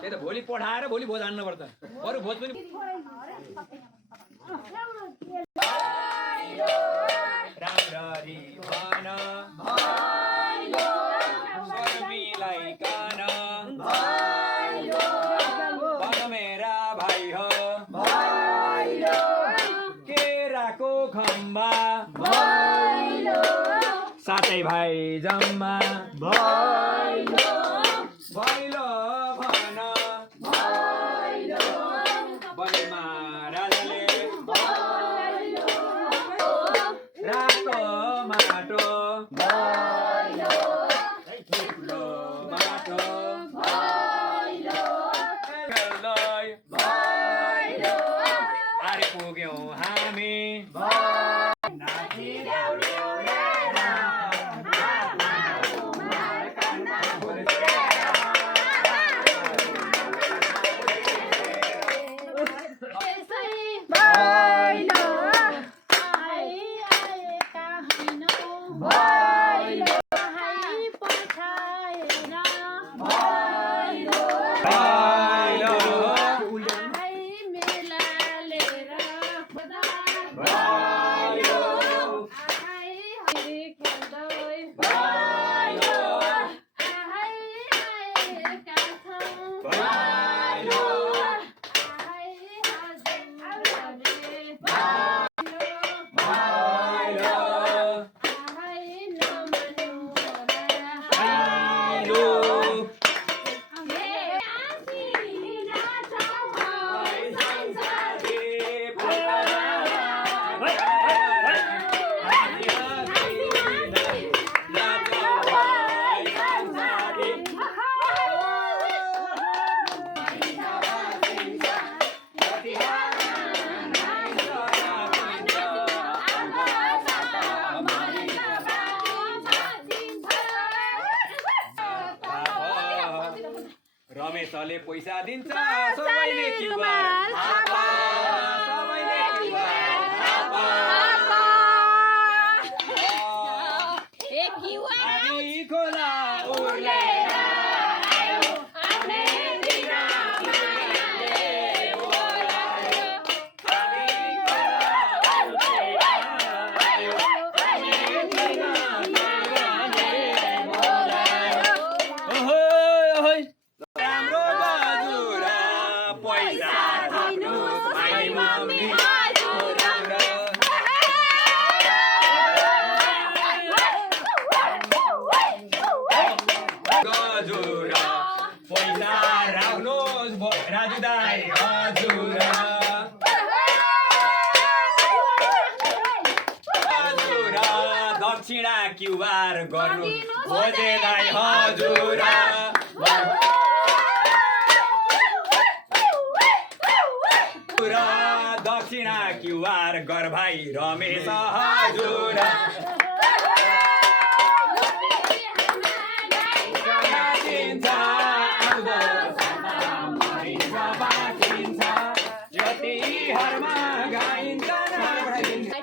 त्यही त भोलि पठाएर भोलि भोज हान्नुपर्छ अरू भोज पनि राम्ररी भन शर्मिलाइकन भन मेरा भाइ हो केराको खम्बा सातै भाइ जम्मा भैलो भन बलिमा राजाले रातो माटो ठुलो माटो आइपुग्यौँ हामी रमेशले पैसा दिन्छ सबैले क्युआर सबैले क्युआर खोला उर्लेर आयो आउने दिन मायाले बोलायो आयो आउने दिन मायाले बोलायो ओहो ओहो राम्रो गजुरा पैसा थप्नु भाइ मम्मी गजुरा पैसा राख्नुहोस् राजु दाइ हजुरा हजुरा दक्षिणा क्युआर गर्नु भोजे दाइ हजुरा दक्षिणा क्युआर गर भाइ रमेश हजुरा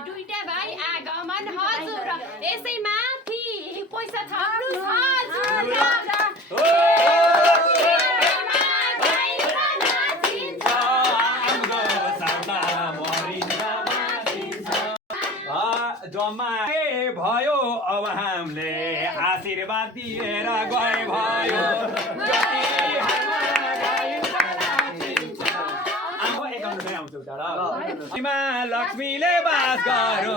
दुईटा भाइ आगमन हजुर यसै माथि पैसा थप्नुहोस् जम्मा भयो अब हामीले आशीर्वाद दिएर गए भयो लक्ष्मीले बास गरौँ